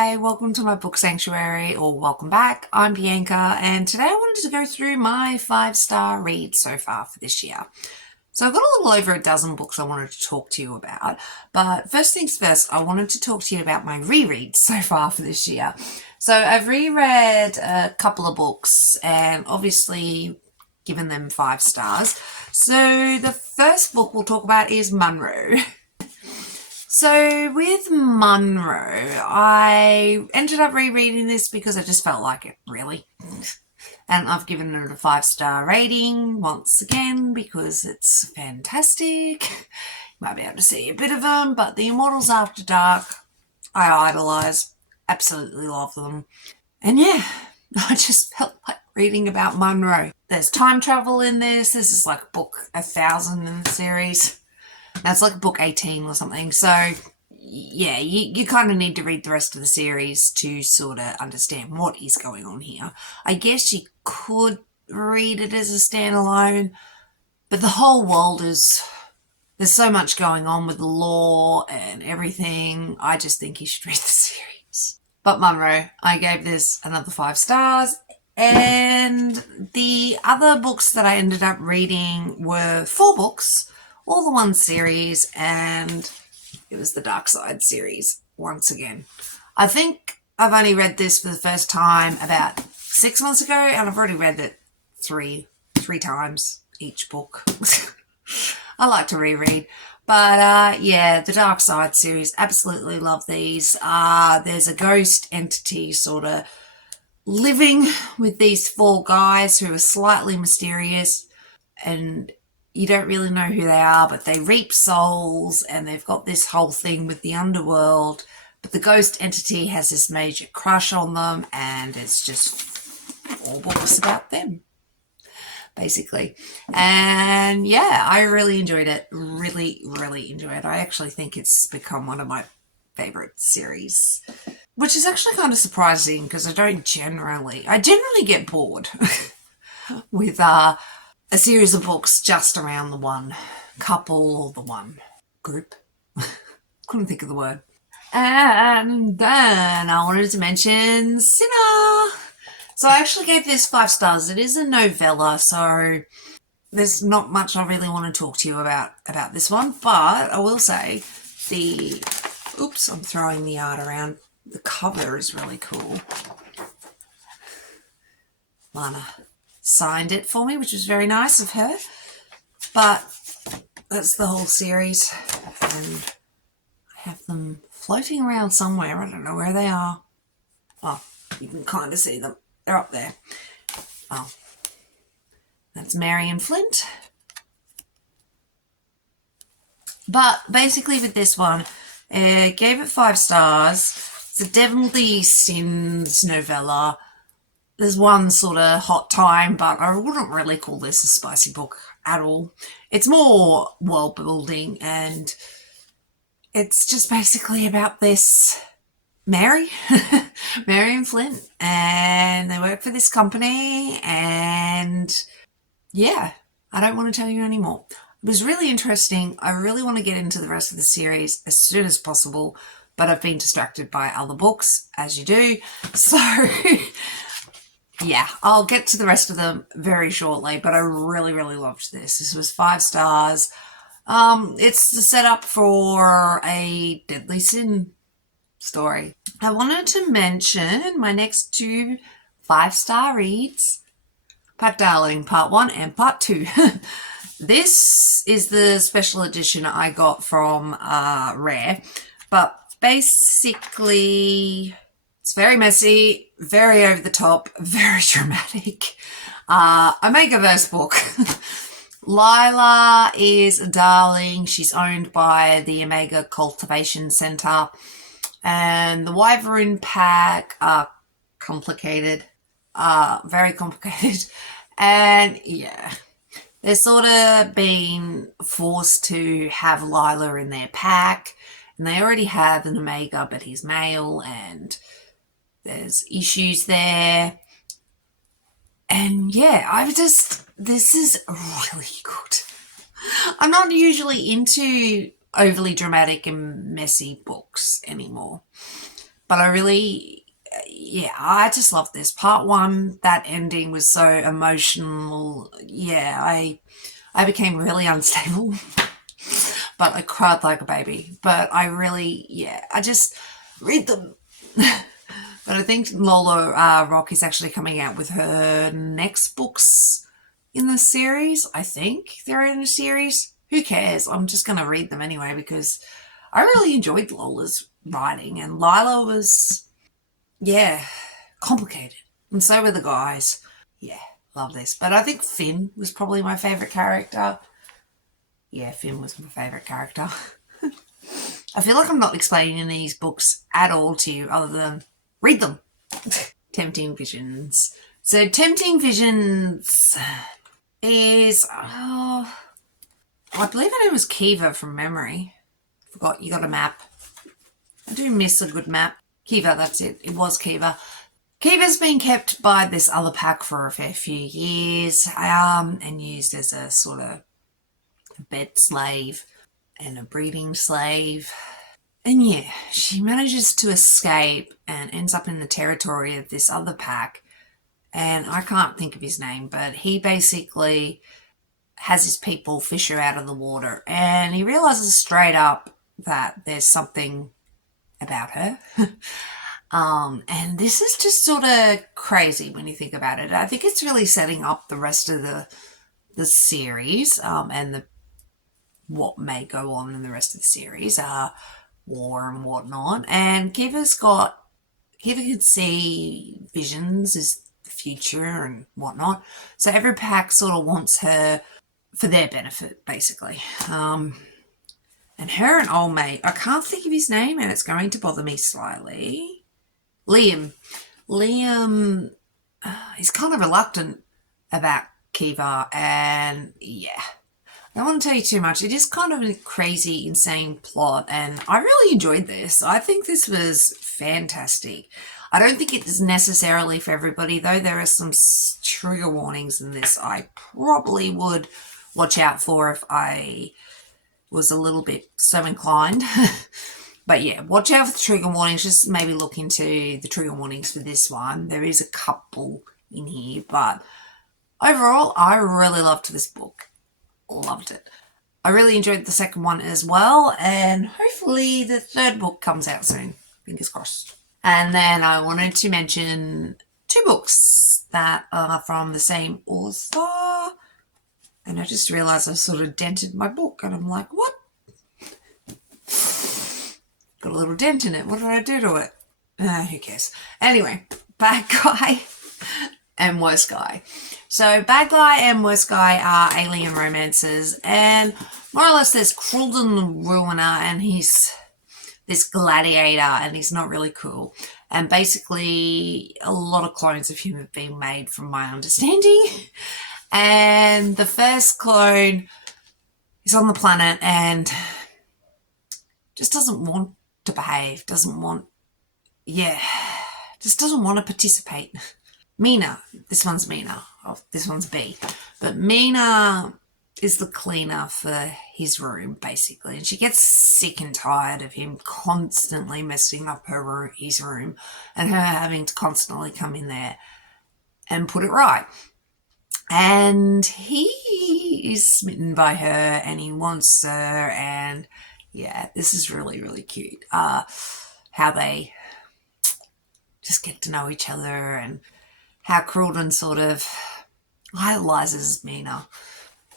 Hi, welcome to my book sanctuary, or welcome back. I'm Bianca, and today I wanted to go through my 5-star reads so far for this year. So I've got a little over a dozen books I wanted to talk to you about, but first things first, I wanted to talk to you about my rereads so far for this year. So I've reread a couple of books and obviously given them 5 stars. So the first book we'll talk about is Munro. So with Munro, I ended up rereading this because I just felt like it, really. And I've given it a 5-star rating once again because it's fantastic. You might be able to see a bit of them, but The Immortals After Dark, I idolise. Absolutely love them. And yeah, I just felt like reading about Munro. There's time travel in this. This is like book 1,000 in the series. Now it's like book 18 or something. So yeah, you kind of need to read the rest of the series to sort of understand what is going on here. I guess you could read it as a standalone, but the whole world there's so much going on with the law and everything. I just think you should read the series. But Munro, I gave this another 5 stars. And the other books that I ended up reading were 4 books, all the one series, and it was the Dark Side series once again. I think I've only read this for the first time about 6 months ago, and I've already read it three times each book. I like to reread. But yeah, the Dark Side series, absolutely love these. There's a ghost entity sort of living with these 4 guys who are slightly mysterious, and you don't really know who they are, but they reap souls, and they've got this whole thing with the underworld. But the ghost entity has this major crush on them, and it's just all books about them, basically. And yeah, I really enjoyed it. Really, really enjoyed it. I actually think it's become one of my favorite series, which is actually kind of surprising because I generally get bored with a series of books just around the one couple or the one group. Couldn't think of the word. And then I wanted to mention Sinner. So I actually gave this 5 stars. It is a novella, so there's not much I really want to talk to you about this one, but I will say oops, I'm throwing the art around. The cover is really cool. Lana signed it for me, which was very nice of her. But that's the whole series, and I have them floating around somewhere. I don't know where they are. Oh, you can kind of see them. They're up there. Oh, that's Marion Flint. But basically with this one, I gave it 5 stars. It's a Deadly Sins novella. There's one sort of hot time, but I wouldn't really call this a spicy book at all. It's more world building, and it's just basically about this Marion Flint, and they work for this company, and yeah, I don't want to tell you anymore. It was really interesting. I really want to get into the rest of the series as soon as possible, but I've been distracted by other books, as you do. So yeah, I'll get to the rest of them very shortly, but I really, really loved this. This was 5 stars. It's the setup for a Deadly Sin story. I wanted to mention my next 2 5-star reads, Pat Darling Part 1 and Part 2. This is the special edition I got from Rare, but basically it's very messy, very over the top, very dramatic. Omega-verse book. Lila is a darling. She's owned by the Omega Cultivation Center, and the Wyvern Pack are complicated, very complicated, and yeah, they're sort of being forced to have Lila in their pack, and they already have an Omega, but he's male, and there's issues there. And yeah, this is really good. I'm not usually into overly dramatic and messy books anymore. But I really, yeah, I just love this. Part one, that ending was so emotional. Yeah, I became really unstable, but I cried like a baby. But I really, yeah, I just read them. But I think Lola Rock is actually coming out with her next books in the series. I think they're in a series. Who cares? I'm just going to read them anyway because I really enjoyed Lola's writing, and Lila was, yeah, complicated. And so were the guys. Yeah, love this. But I think Finn was probably my favourite character. Yeah, Finn was my favourite character. I feel like I'm not explaining these books at all to you other than read them. Tempting Visions. So Tempting Visions is, I believe her name was Kiva from memory. Forgot you got a map. I do miss a good map. Kiva, that's it. It was Kiva. Kiva's been kept by this other pack for a fair few years, and used as a sort of bed slave and a breeding slave. And yeah, she manages to escape and ends up in the territory of this other pack. And I can't think of his name, but he basically has his people fish her out of the water. And he realizes straight up that there's something about her. And this is just sort of crazy when you think about it. I think it's really setting up the rest of the series, and what may go on in the rest of the series, war and whatnot. And Kiva can see visions as the future and whatnot. So every pack sort of wants her for their benefit, basically. And her and old mate, I can't think of his name, and it's going to bother me slightly. Liam is kind of reluctant about Kiva, and yeah, I don't want to tell you too much. It is kind of a crazy, insane plot, and I really enjoyed this. I think this was fantastic. I don't think it's necessarily for everybody, though. There are some trigger warnings in this I probably would watch out for if I was a little bit so inclined. But yeah, watch out for the trigger warnings. Just maybe look into the trigger warnings for this one. There is a couple in here, but overall, I really loved this book. Loved it. I really enjoyed the second one as well, and hopefully the third book comes out soon. Fingers crossed. And then I wanted to mention two books that are from the same author. And I just realised I sort of dented my book, and I'm like, what? Got a little dent in it. What did I do to it? Who cares? Anyway, Bad Guy and Worst Guy. So Bad Guy and Worst Guy are alien romances, and more or less there's Crulden the Ruiner, and he's this gladiator, and he's not really cool. And basically a lot of clones of him have been made from my understanding. And the first clone is on the planet and just doesn't want to behave, just doesn't want to participate. Mina, this one's Mina, this one's B. But Mina is the cleaner for his room, basically. And she gets sick and tired of him constantly messing up his room, and her having to constantly come in there and put it right. And he is smitten by her and he wants her, and yeah, this is really, really cute. How they just get to know each other, and how Crulden sort of idolizes Mina.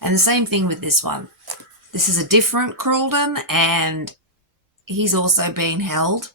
And the same thing with this one. This is a different Crulden, and he's also being held.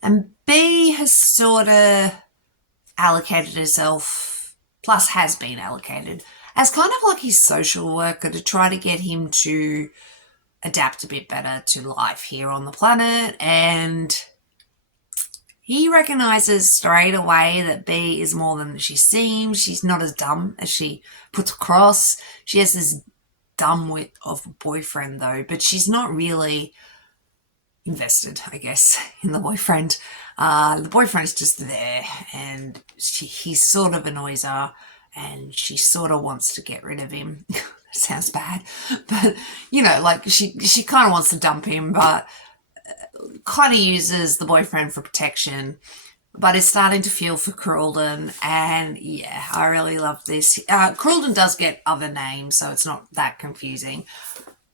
And B has sort of allocated herself, plus has been allocated, as kind of like his social worker to try to get him to adapt a bit better to life here on the planet. And he recognises straight away that B is more than she seems. She's not as dumb as she puts across. She has this dumb wit of a boyfriend, though, but she's not really invested, I guess, in the boyfriend. The boyfriend is just there, and he sort of annoys her, and she sort of wants to get rid of him. That sounds bad, but, you know, like she kind of wants to dump him, but kind of uses the boyfriend for protection, but is starting to feel for Cruelden. And yeah, I really love this. Cruelden does get other names, so it's not that confusing.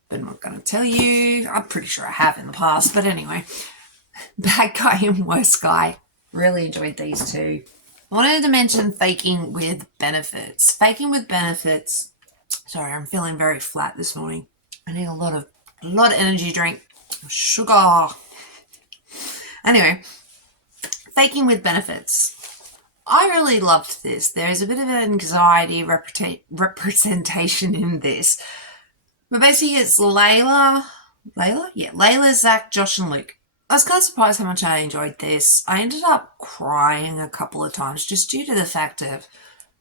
But I'm not going to tell you. I'm pretty sure I have in the past. But anyway, Bad Guy and Worst Guy. Really enjoyed these two. I wanted to mention Faking with Benefits. Faking with Benefits. Sorry, I'm feeling very flat this morning. I need a lot of energy drink. Sugar. Anyway, Faking with Benefits. I really loved this. There's a bit of an anxiety representation in this. But basically it's Layla? Yeah, Layla, Zach, Josh and Luke. I was kind of surprised how much I enjoyed this. I ended up crying a couple of times just due to the fact of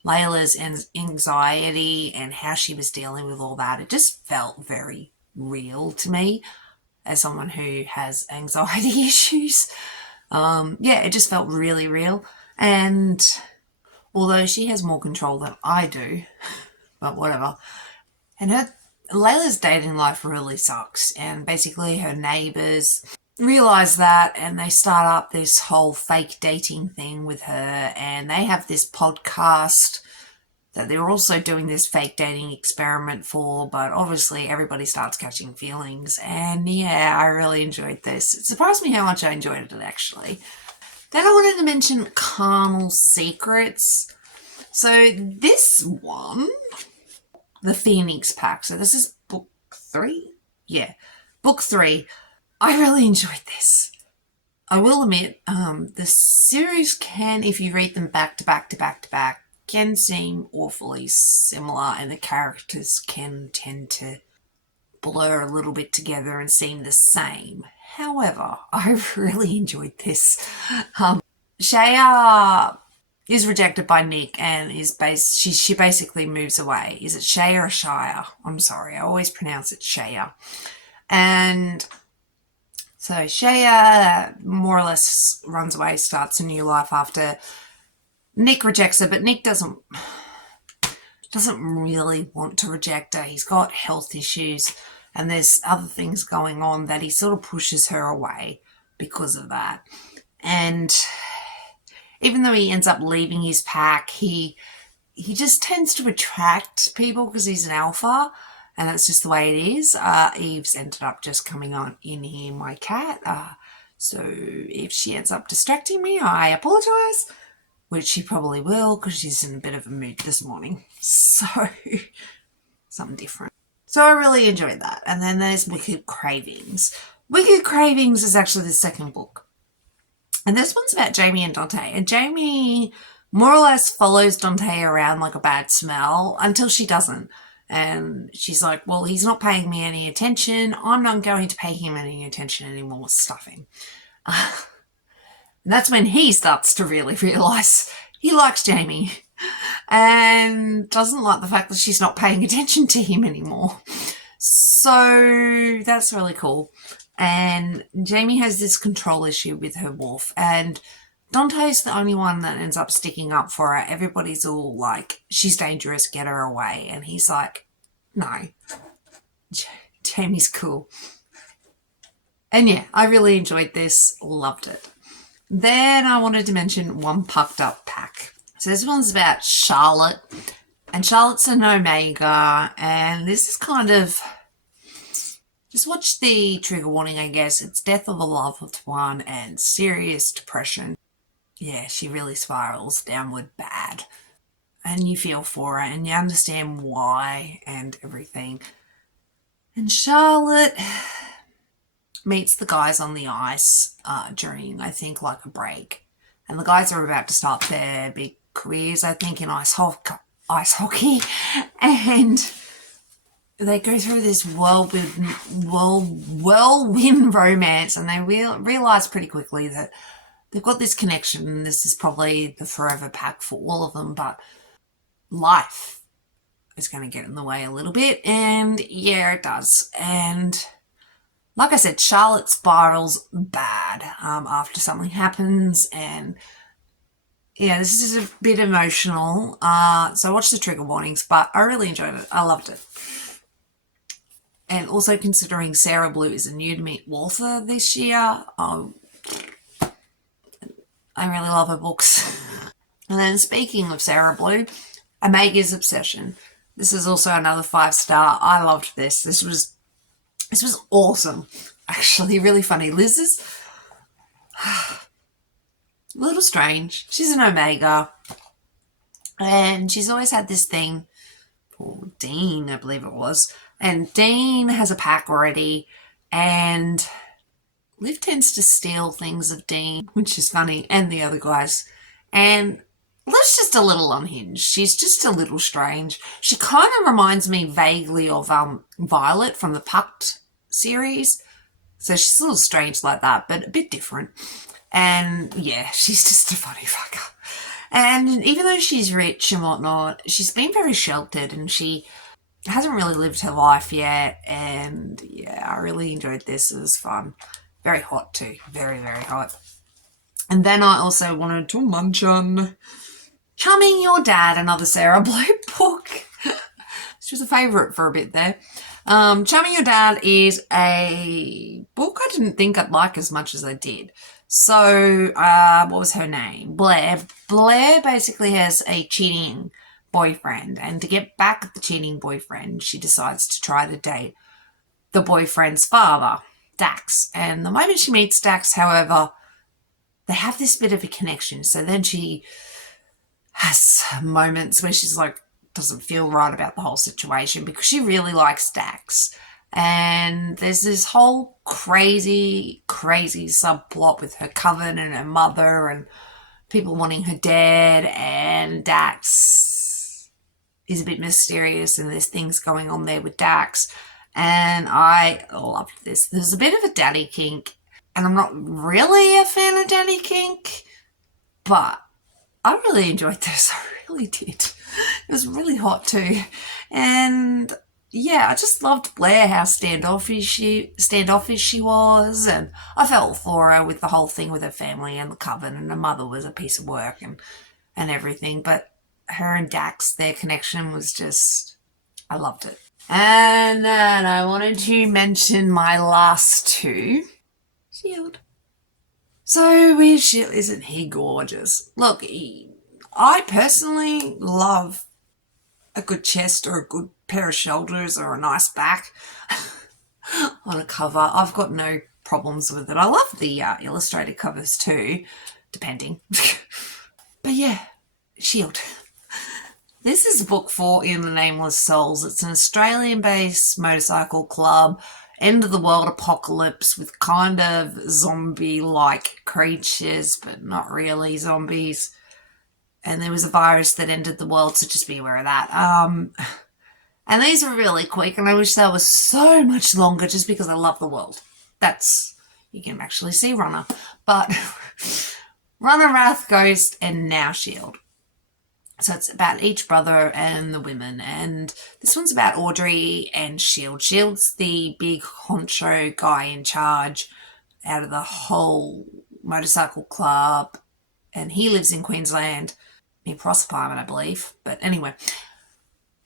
Layla's anxiety and how she was dealing with all that. It just felt very real to me as someone who has anxiety issues. Yeah, it just felt really real. And although she has more control than I do, but whatever. And Layla's dating life really sucks. And basically her neighbours realize that and they start up this whole fake dating thing with her. And they have this podcast that they're also doing this fake dating experiment for, but obviously everybody starts catching feelings. And yeah, I really enjoyed this. It surprised me how much I enjoyed it, actually. Then I wanted to mention Carnal Secrets. So this one, the Phoenix Pack. So this is book 3? Yeah, book 3. I really enjoyed this. I will admit, the series can, if you read them back to back to back to back, can seem awfully similar and the characters can tend to blur a little bit together and seem the same. However, I really enjoyed this. Shaya is rejected by Nick and she basically moves away. Is it Shaya or Shire? I'm sorry, I always pronounce it Shaya. And so Shaya more or less runs away, starts a new life after Nick rejects her, but Nick doesn't really want to reject her. He's got health issues and there's other things going on that he sort of pushes her away because of that. And even though he ends up leaving his pack, he just tends to attract people because he's an alpha, and that's just the way it is. Eve's ended up just coming on in here, my cat. So if she ends up distracting me, I apologise. Which she probably will because she's in a bit of a mood this morning. So, something different. So I really enjoyed that. And then there's Wicked Cravings. Wicked Cravings is actually the second book. And this one's about Jamie and Dante. And Jamie more or less follows Dante around like a bad smell until she doesn't. And she's like, well, he's not paying me any attention. I'm not going to pay him any attention anymore. Stuff him. And that's when he starts to really realise he likes Jamie and doesn't like the fact that she's not paying attention to him anymore. So that's really cool. And Jamie has this control issue with her wolf, and Dante's the only one that ends up sticking up for her. Everybody's all like, she's dangerous, get her away. And he's like, no, Jamie's cool. And yeah, I really enjoyed this, loved it. Then I wanted to mention One Pucked Up Pack. So this one's about Charlotte, and Charlotte's an Omega, and this is kind of, just watch the trigger warning, I guess. It's death of a loved one and serious depression. Yeah, she really spirals downward bad. And you feel for her and you understand why and everything. And Charlotte meets the guys on the ice during, I think, like a break. And the guys are about to start their big careers, I think, in ice hockey. And they go through this whirlwind romance, and they realise pretty quickly that they've got this connection, and this is probably the forever pack for all of them, but life is going to get in the way a little bit, and yeah, it does. And like I said, Charlotte spirals bad after something happens, and yeah, this is a bit emotional. So watch the trigger warnings, but I really enjoyed it. I loved it. And also considering Sarah Blue is a new to me author this year, I really love her books. And then speaking of Sarah Blue, Omega's Obsession. This is also another 5-star. I loved this. This was awesome. Actually, really funny. Liz is a little strange. She's an Omega. And she's always had this thing for Dean, I believe it was. And Dean has a pack already. And Liv tends to steal things of Dean, which is funny, and the other guys. And Liv's just a little unhinged. She's just a little strange. She kind of reminds me vaguely of Violet from the Pucked series. So she's a little strange like that, but a bit different. And yeah, she's just a funny fucker. And even though she's rich and whatnot, she's been very sheltered and she hasn't really lived her life yet. And yeah, I really enjoyed this. It was fun. Very hot too. Very, very hot. And then I also wanted to mention Charming Your Dad, another Sarah Blue book. She was a favourite for a bit there. Charming Your Dad is a book I didn't think I'd like as much as I did. So, what was her name? Blair. Blair basically has a cheating boyfriend, and to get back at the cheating boyfriend, she decides to try to date the boyfriend's father, Dax. And the moment she meets Dax, however, they have this bit of a connection. So then she has moments where she's like, doesn't feel right about the whole situation because she really likes Dax. And there's this whole crazy subplot with her coven and her mother and people wanting her dead, and Dax is a bit mysterious and there's things going on there with Dax. And I loved this. There's a bit of a daddy kink, and I'm not really a fan of daddy kink, but I really enjoyed this. I really did. It was really hot too. And yeah, I just loved Blair, how standoffish she was, and I felt for her with the whole thing with her family and the coven, and her mother was a piece of work and everything. But her and Dax, their connection was just, I loved it. And then I wanted to mention my last two. Shield. So with Shield, isn't he gorgeous? Look, I personally love a good chest or a good pair of shoulders or a nice back on a cover. I've got no problems with it. I love the illustrated covers too, depending. But yeah, Shield. This is book 4 in The Nameless Souls. It's an Australian-based motorcycle club, end of the world apocalypse with kind of zombie-like creatures, but not really zombies. And there was a virus that ended the world, so just be aware of that. And these are really quick, and I wish they were so much longer just because I love the world. You can actually see Runner. But Runner, Wrath, Ghost, and now Shield. So it's about each brother and the women. And this one's about Audrey and Shield. Shield's the big honcho guy in charge out of the whole motorcycle club. And he lives in Queensland, near Proserpine, I believe. But anyway,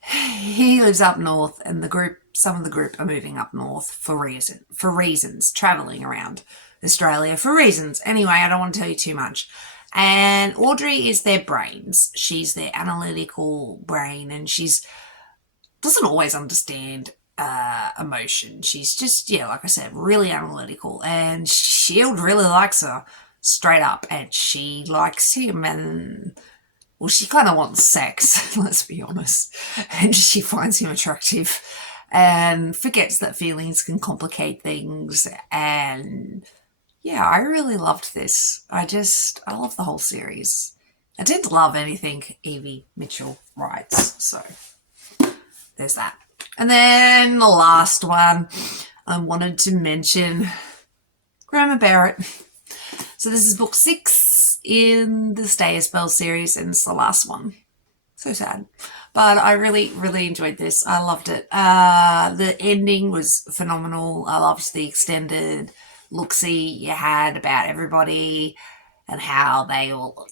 he lives up north, and some of the group are moving up north for reasons, travelling around Australia for reasons. Anyway, I don't want to tell you too much. And Audrey is their brains. She's their analytical brain, and doesn't always understand emotion. She's just, like I said, really analytical. And Shield really likes her straight up, and she likes him, and well, she kind of wants sex, let's be honest. And she finds him attractive and forgets that feelings can complicate things. And yeah, I really loved this. I love the whole series. I tend to love anything Evie Mitchell writes, so there's that. And then the last one I wanted to mention, Grandma Barrett. So this is book 6 in the Stay a Spell series, and it's the last one. So sad. But I really, really enjoyed this. I loved it. The ending was phenomenal. I loved the extended look-see you had about everybody and how they all,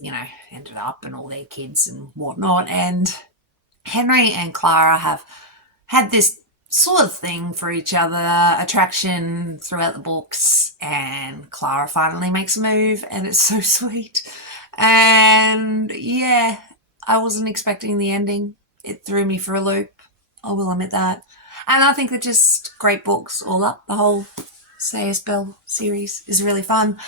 ended up and all their kids and whatnot. And Henry and Clara have had this sort of thing for each other, attraction throughout the books, and Clara finally makes a move, and it's so sweet. And yeah, I wasn't expecting the ending. It threw me for a loop. I will admit that. And I think they're just great books all up. The whole C.S. Bell series is really fun.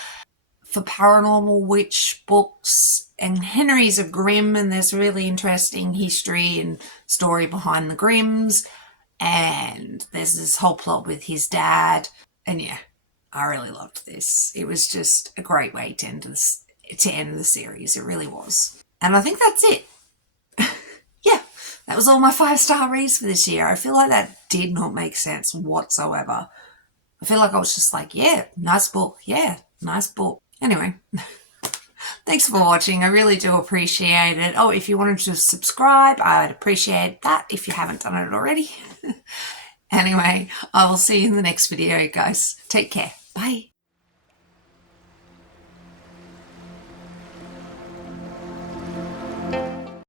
For paranormal witch books, and Henry's a Grimm, and there's really interesting history and story behind the Grimms, and there's this whole plot with his dad, and yeah, I really loved this. It was just a great way to end the series. It really was, and I think that's it. Yeah, that was all my 5-star reads for this year. I feel like that did not make sense whatsoever. I feel like I was just like, yeah, nice book. Yeah, nice book. Anyway, thanks for watching. I really do appreciate it. Oh, if you wanted to subscribe, I'd appreciate that if you haven't done it already. Anyway, I will see you in the next video, guys. Take care. Bye.